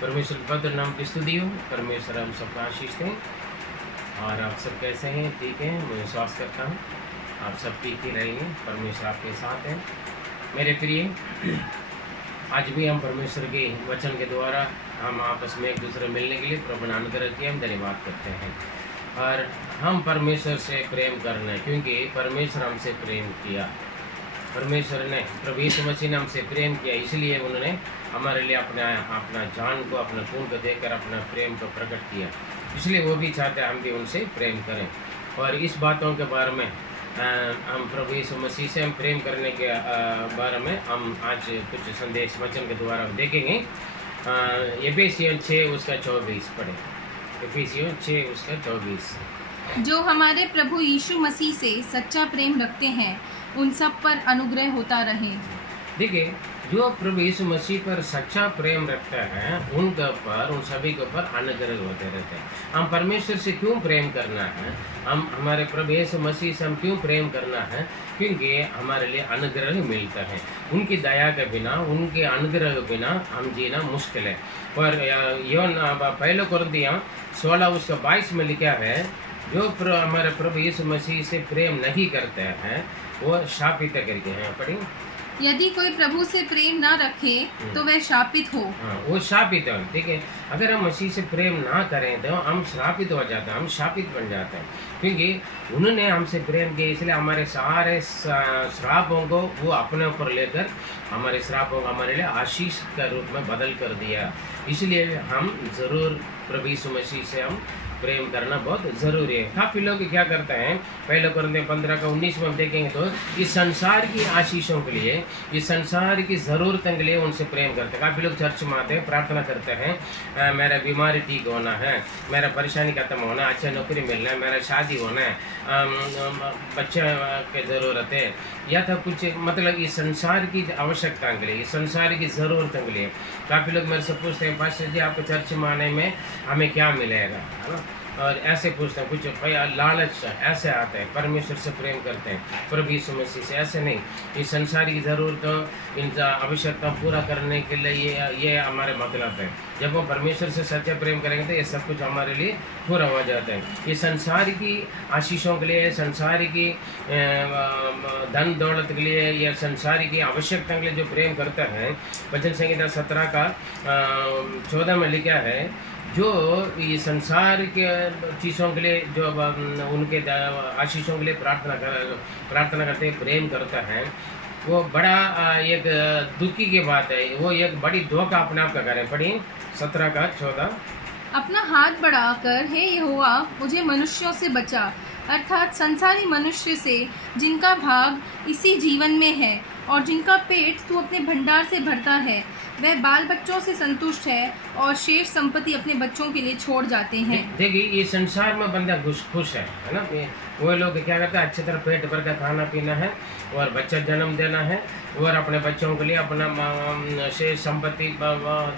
परमेश्वर पवित्र नाम की स्तुति हो। परमेश्वर हम सबका आशीष दें। और आप सब कैसे हैं? ठीक है, मैं विश्वास करता हूँ आप सब ठीक ही रहेंगे। परमेश्वर आपके साथ है। मेरे प्रिय, आज भी हम परमेश्वर के वचन के द्वारा हम आपस में एक दूसरे मिलने के लिए प्रभु अनुग्रह किया हम धन्यवाद करते हैं। और हम परमेश्वर से प्रेम करना है, क्योंकि परमेश्वर हमसे प्रेम किया। परमेश्वर ने, प्रभु यीशु मसीह ने हमसे प्रेम किया, इसलिए उन्होंने हमारे लिए अपना जान को, अपने खून को देकर अपना प्रेम को प्रकट किया। इसलिए वो भी चाहते हैं हम भी उनसे प्रेम करें। और इस बातों के बारे में हम प्रभु यीशु मसीह से हम प्रेम करने के बारे में हम आज कुछ संदेश वचन के द्वारा देखेंगे। एफेसियों 6 उसका 24 पढ़े। एफेसियों 6 उसका 24। जो हमारे प्रभु यीशु मसीह से सच्चा प्रेम रखते हैं उन सब पर अनुग्रह होता रहे। देखिए, जो प्रभु यीशु मसीह पर सच्चा प्रेम रखता है उनके ऊपर, उन सभी के ऊपर अनुग्रह होते रहते हैं। हम परमेश्वर से क्यों प्रेम करना है? हम हमारे प्रभु यीशु मसीह से हम क्यों प्रेम करना है? क्योंकि हमारे लिए अनुग्रह मिलता है। उनकी दया के बिना, उनके अनुग्रह के बिना हम जीना मुश्किल है। और पहले कुरिन्थियों 16 उसका 22 में लिखा है, जो हमारे प्रभु यीशु मसीह से प्रेम नहीं करते हैं वो शापित करके हैं। पढ़ी। यदि कोई प्रभु से प्रेम ना रखे तो वह शापित हो। वो शापित है। ठीक है, अगर हम मसीह से प्रेम ना करें तो हम श्रापित हो जाते हैं, हम शापित बन जाते हैं। क्योंकि उन्होंने हमसे प्रेम किया, इसलिए हमारे सारे श्रापों को वो अपने ऊपर लेकर हमारे श्रापों को हमारे लिए आशीष का रूप में बदल कर दिया। इसलिए हम जरूर प्रभु यीशु मसीह से हम प्रेम करना बहुत ज़रूरी है। काफ़ी लोग क्या करते हैं, पहले कुरिन्थियों 15 का 19 में हम देखेंगे तो इस संसार की आशीषों के लिए, इस संसार की ज़रूरतों के लिए उनसे प्रेम करते हैं। काफ़ी लोग चर्च में आते हैं, प्रार्थना करते हैं, मेरा बीमारी ठीक होना है, मेरा परेशानी खत्म होना है, अच्छा नौकरी मिलना है, मेरा शादी होना है, बच्चे की ज़रूरत है, या तो कुछ मतलब इस संसार की आवश्यकता के लिए, इस संसार की ज़रूरतों के लिए। काफ़ी लोग मेरे से पूछते हैं, पास्टर जी आपको चर्च में आने में हमें क्या मिलेगा, है ना? और ऐसे पूछते हैं, कुछ भैया लालच ऐसे आते हैं, परमेश्वर से प्रेम करते हैं, प्रभु यीशु मसीह से ऐसे नहीं। इस संसार की ज़रूरतों, इन आवश्यकता पूरा करने के लिए ये हमारे मतलब है। जब हम परमेश्वर से सच्चा प्रेम करेंगे तो ये सब कुछ हमारे लिए पूरा हो जाता है। ये संसार की आशीषों के लिए, संसार की धन दौलत के लिए या संसार की आवश्यकता के लिए जो प्रेम करता है, भजन संहिता 17 का 14 में लिखा है, जो ये संसार के चीज़ों के लिए, जो उनके आशीषों के लिए प्रार्थना करते प्रेम करता है, वो बड़ा एक दुखी की बात है, वो एक बड़ी धोखा अपने आप का करें। पढ़िए 17 का 14। अपना हाथ बढ़ाकर, हे यहोवा मुझे मनुष्यों से बचा, अर्थात संसारी मनुष्य से जिनका भाग इसी जीवन में है और जिनका पेट तू अपने भंडार से भरता है। वह बाल बच्चों से संतुष्ट है और शेष संपत्ति अपने बच्चों के लिए छोड़ जाते हैं। देखिए, ये संसार में बंदा खुश है ना? वो लोग क्या करते हैं, अच्छी तरह पेट भर का खाना पीना है और बच्चा जन्म देना है और अपने बच्चों के लिए अपना शेष संपत्ति,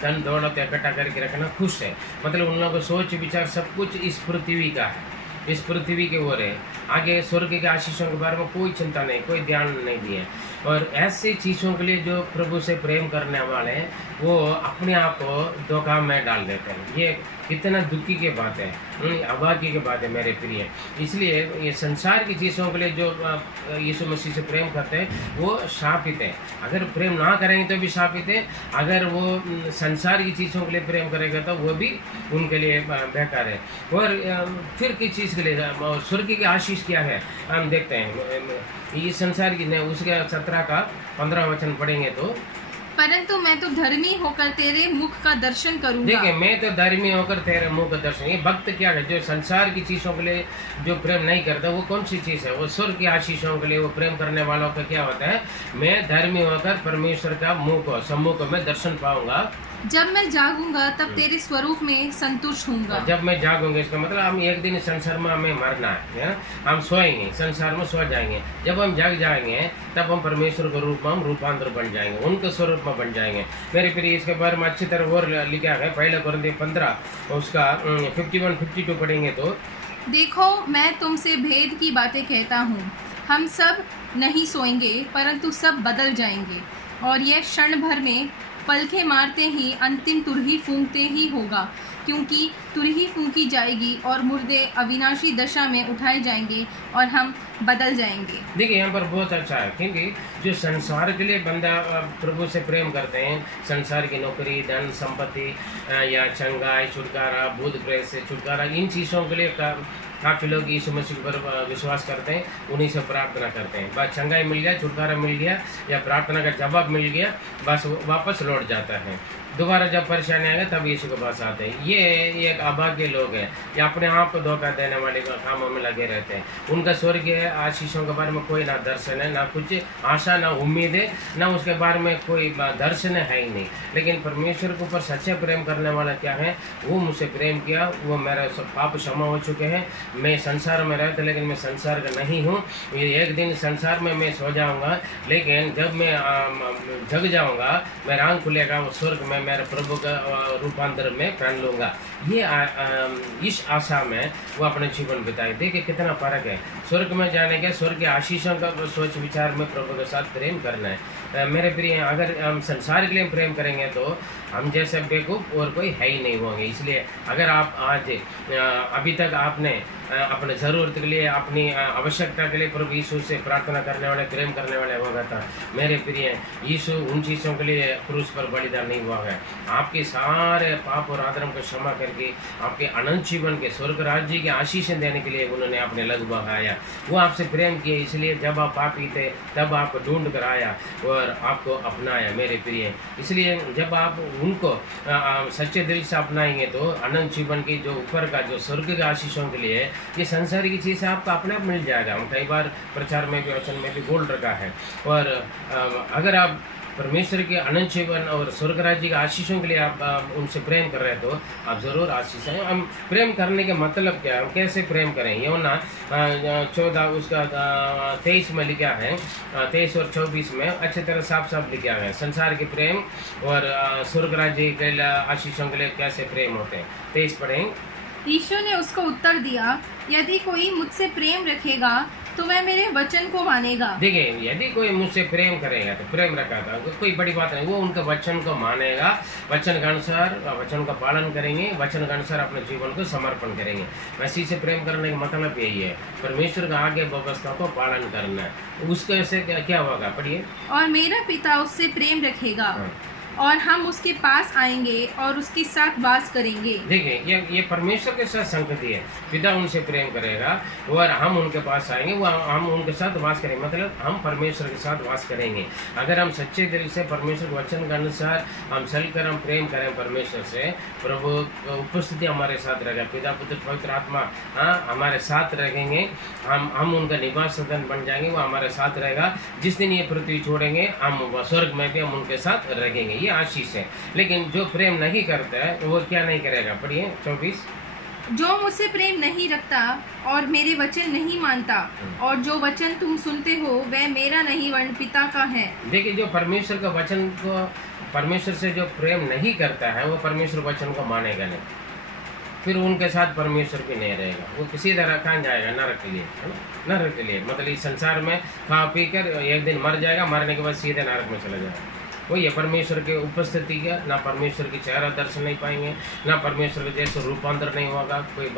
धन दौलत इकट्ठा करके रखना, खुश है। मतलब उन लोगों को सोच विचार सब कुछ इस पृथ्वी का है, इस पृथ्वी के ओर है। आगे स्वर्ग के आशीषों के बारे में कोई चिंता नहीं, कोई ध्यान नहीं दिए। और ऐसी चीज़ों के लिए जो प्रभु से प्रेम करने वाले हैं वो अपने आप को धोखा में डाल देते हैं। ये कितना दुखी की बात है, अभागी की बात है मेरे प्रिय। इसलिए ये संसार की चीज़ों के लिए जो यीशु मसीह से प्रेम करते हैं वो शापित है। अगर प्रेम ना करेंगे तो भी शापित है, अगर वो संसार की चीज़ों के लिए प्रेम करेगा तो वो भी उनके लिए बेकार है। और फिर किस चीज़ के लिए स्वर्ग की आशीष क्या है हम देखते हैं। ये संसार की नहीं, उसके 17 का 15 वचन पढ़ेंगे तो, परंतु मैं तो धर्मी होकर तेरे मुख का दर्शन करूंगा। देखिए, मैं तो धर्मी होकर तेरे मुख का दर्शन। ये भक्त क्या है, जो संसार की चीजों के लिए जो प्रेम नहीं करता, वो कौन सी चीज है? वो स्वर्ग की आशीषों के लिए वो प्रेम करने वालों का क्या होता है, मैं धर्मी होकर परमेश्वर का मुख को, सम्मुख में दर्शन पाऊंगा। जब मैं जागूंगा तब तेरे स्वरूप में संतुष्ट होऊंगा। जब मैं जागूंगा, इसका मतलब हम एक दिन संसार में हमें मरना है, हम सोएंगे, संसार में सो जाएंगे। जब हम जाग जाएंगे तब हम परमेश्वर के रूप में हम रूपांतर बन जाएंगे, उनके स्वरूप में बन जाएंगे। मेरे प्रिय, इसके बारे में अच्छी तरह और लिखा है, पहले कुरिन्थियों 15 उसका 51-52 पढ़ेंगे तो, देखो मैं तुमसे भेद की बातें कहता हूँ, हम सब नहीं सोएंगे परंतु सब बदल जाएंगे और यह क्षण भर में पलखे मारते ही अंतिम तुरही फूंकते ही होगा, क्योंकि तुरही फूंकी जाएगी और मुर्दे अविनाशी दशा में उठाए जाएंगे और हम बदल जाएंगे। देखिए यहाँ पर बहुत अच्छा है, क्योंकि जो संसार के लिए बंदा प्रभु से प्रेम करते हैं, संसार की नौकरी, धन संपत्ति या चंगाई, छुटकारा, भूत प्रेत से छुटकारा, इन चीज़ों के लिए काफ़ी लोग यीशु मसीह पर विश्वास करते हैं, उन्हीं से प्रार्थना करते हैं। बस चंगाई मिल गया, छुटकारा मिल गया या प्रार्थना का जवाब मिल गया, बस वापस लौट जाता है। दोबारा जब परेशानी आएगा तब यीशु के पास आते हैं। ये एक अभाग्य लोग हैं, ये अपने आप को धोखा देने वाले कामों में लगे रहते हैं। उनका स्वर्गीय आशीषों के बारे में कोई ना दर्शन है, ना कुछ आशा, ना उम्मीद है, ना उसके बारे में कोई दर्शन है ही नहीं। लेकिन परमेश्वर के ऊपर सच्चे प्रेम करने वाला क्या है, वो मुझसे प्रेम किया, वो मेरा सब पाप क्षमा हो चुके हैं। मैं संसार में रहता लेकिन मैं संसार का नहीं हूँ। एक दिन संसार में मैं सो जाऊँगा, लेकिन जब मैं जग जाऊँगा, मेरा आँख खुलेगा, वो स्वर्ग में मेरे प्रभु का रूपांतर में पहन लूँगा। ये इस आशा में वो अपने जीवन बिताए। देखिए कितना फर्क है स्वर्ग में जाने के, स्वर्ग के आशीषों का सोच विचार में प्रभु के साथ प्रेम करना है। मेरे प्रिय, अगर हम संसार के लिए प्रेम करेंगे तो हम जैसे बेवकूफ़ और कोई है ही नहीं होंगे। इसलिए अगर आप आज अभी तक आपने अपने ज़रूरत के लिए, अपनी आवश्यकता के लिए प्रभु यीशु से प्रार्थना करने वाले, प्रेम करने वाले होगा था, मेरे प्रिय, यीशु उन चीज़ों के लिए क्रूस पर बलिदान नहीं हुआ है। आपके सारे पाप और अधर्म को क्षमा करके आपके अनंत जीवन के स्वर्ग राज्य की आशीष देने के लिए उन्होंने अपने लहू बहाया। वो आपसे प्रेम किए, इसलिए जब आप पापी थे तब आपको ढूंढ कर आया और आपको अपनाया मेरे प्रिय। इसलिए जब आप उनको सच्चे दिल से अपनाएंगे तो अनंत जीवन की जो ऊपर का, जो स्वर्ग के आशीषों के लिए ये संसार की चीज़ आपको अपने आप मिल जाएगा। हम कई बार प्रचार में भी, वचन में भी बोल रखा है। और अगर आप परमेश्वर के अनंत जीवन और स्वर्ग राज्य के आशीषों के लिए आप उनसे प्रेम कर रहे हैं तो आप ज़रूर आशीष हैं। हम प्रेम करने के मतलब क्या है, हम कैसे प्रेम करें, ये ना 14 उसका 23 में लिखा है, 23 और 24 में अच्छी तरह साफ साफ लिखा है संसार के प्रेम और स्वर्ग राज्य के आशीषों के लिए कैसे प्रेम होते हैं। 23 पढ़ें। यीशु ने उसको उत्तर दिया, यदि कोई मुझसे प्रेम रखेगा तो वह मेरे वचन को मानेगा। देखिए, यदि कोई मुझसे प्रेम करेगा तो प्रेम रखा था, कोई बड़ी बात नहीं, वो उनके वचन को मानेगा, वचन के अनुसार वचन का पालन करेंगे, वचन के अनुसार अपने जीवन को समर्पण करेंगे। मसीह से प्रेम करने का मतलब यही है, परमेश्वर का आगे व्यवस्था को पालन करना है। उसके से क्या होगा, पढ़िए। और मेरा पिता उससे प्रेम रखेगा और हम उसके पास आएंगे और उसके साथ वास करेंगे। देखिए, ये परमेश्वर के साथ संगति है। पिता उनसे प्रेम करेगा और हम उनके पास आएंगे, वो हम उनके साथ वास करेंगे, मतलब हम परमेश्वर के साथ वास करेंगे। अगर हम सच्चे दिल से परमेश्वर के वचन के अनुसार हम चलकर हम प्रेम करें परमेश्वर से, प्रभु उपस्थिति हमारे साथ रहेगा, पिता पुत्र पवित्र आत्मा हमारे साथ रहेंगे, हम उनका निवास सदन बन जाएंगे, वो हमारे साथ रहेगा। जिस दिन ये पृथ्वी छोड़ेंगे हम स्वर्ग में भी हम उनके साथ रहेंगे। ये आशीष है। लेकिन जो प्रेम नहीं करता है वो क्या नहीं करेगा, पढ़िए 24। जो मुझसे प्रेम नहीं रखता और मेरे वचन नहीं मानता, और जो वचन तुम सुनते हो वह मेरा नहीं वरन पिता का है। देखिए, जो परमेश्वर का वचन को, परमेश्वर से जो प्रेम नहीं करता है वो परमेश्वर वचन को मानेगा नहीं, फिर उनके साथ परमेश्वर भी नहीं रहेगा, वो किसी तरह कहाँ जाएगा, नरक के लिए, है ना, नरक के लिए। मतलब इस संसार में खा पी कर एक दिन मर जाएगा, मरने के बाद सीधे नरक में चला जाएगा। वही है परमेश्वर के उपस्थिति का, ना परमेश्वर की चेहरा दर्शन नहीं पाएंगे, ना परमेश्वर के जैसे रूपांतर नहीं होगा। कोई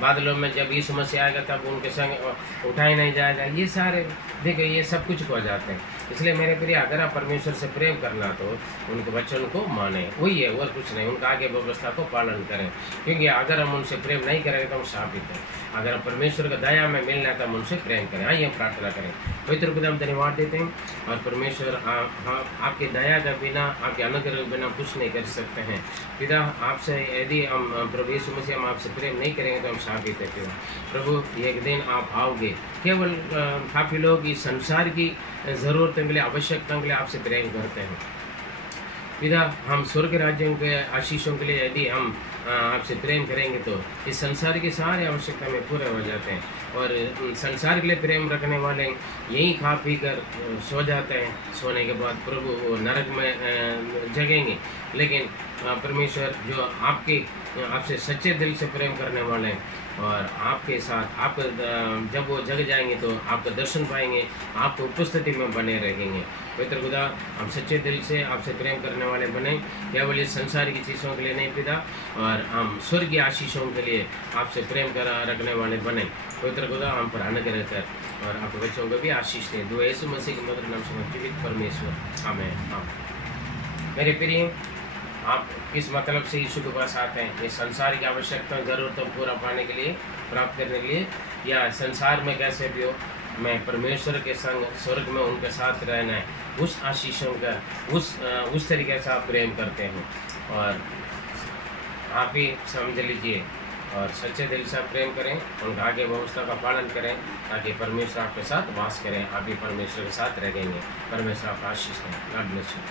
बादलों में जब यीशु मसीह आएगा तब उनके संग उठाया नहीं जाएगा। ये सारे देखिए, ये सब कुछ हो जाते हैं। इसलिए मेरे प्रिय, अगर आप परमेश्वर से प्रेम करना तो उनके वचन को माने, वही है, और कुछ नहीं, उनका आगे व्यवस्था को पालन करें। क्योंकि अगर हम उनसे प्रेम नहीं करेंगे तो हम शापित हैं। अगर हम परमेश्वर का दया में मिलना है तो हम उनसे प्रेम करें। आइए हम प्रार्थना करें। पवित्र पिता, हम धन्यवाद देते हैं और परमेश्वर आपकी दया के बिना, आपके अनुग्रह के बिना कुछ नहीं कर सकते हैं। पिता, आपसे यदि हम प्रभु यीशु मसीह हम आपसे प्रेम नहीं करेंगे तो हम शापित है। पिता प्रभु, एक दिन आप आओगे। केवल काफ़ी लोग इस संसार की ज़रूरतों के लिए, आवश्यकताओं के लिए आपसे प्रेम करते हैं। पिता, हम स्वर्ग राज्यों के आशीषों के लिए यदि हम आपसे प्रेम करेंगे तो इस संसार की सारी आवश्यकता में पूरे हो जाते हैं। और संसार के लिए प्रेम रखने वाले यही खा पी कर सो जाते हैं, सोने के बाद प्रभु वो नरक में जगेंगे। लेकिन परमेश्वर जो आपसे सच्चे दिल से प्रेम करने वाले हैं और आपके साथ जब वो जग जाएंगे तो आपका दर्शन पाएंगे, आपको उपस्थिति में बने रहेंगे। पवित्र खुदा, हम सच्चे दिल से आपसे प्रेम करने वाले बने, केवल इस संसार की चीज़ों के लिए नहीं पिता, और हम स्वर्ग की आशीषों के लिए आपसे प्रेम कर रखने वाले बने। पवित्र खुदा, हम पर आनंद रहकर और आपके बच्चों को भी आशीष दें। दुआ यीशु मसीह के मधुर नाम से जीवित परमेश्वर, आमीन। मेरे प्रिय, आप किस मतलब से यीशु के पास आते हैं? ये संसार की आवश्यकता जरूरतों को पूरा पाने के लिए, प्राप्त करने के लिए, या संसार में कैसे भी हो मैं परमेश्वर के संग स्वर्ग में उनके साथ रहना है, उस आशीषों का उस तरीके से आप प्रेम करते हैं। और आप ही समझ लीजिए और सच्चे दिल से आप प्रेम करें, उनका आगे व्यवस्था का पालन करें, ताकि परमेश्वर आपके साथ वास करें, आप भी परमेश्वर के साथ रहेंगे। परमेश्वर आपका आशीष दें। God bless you.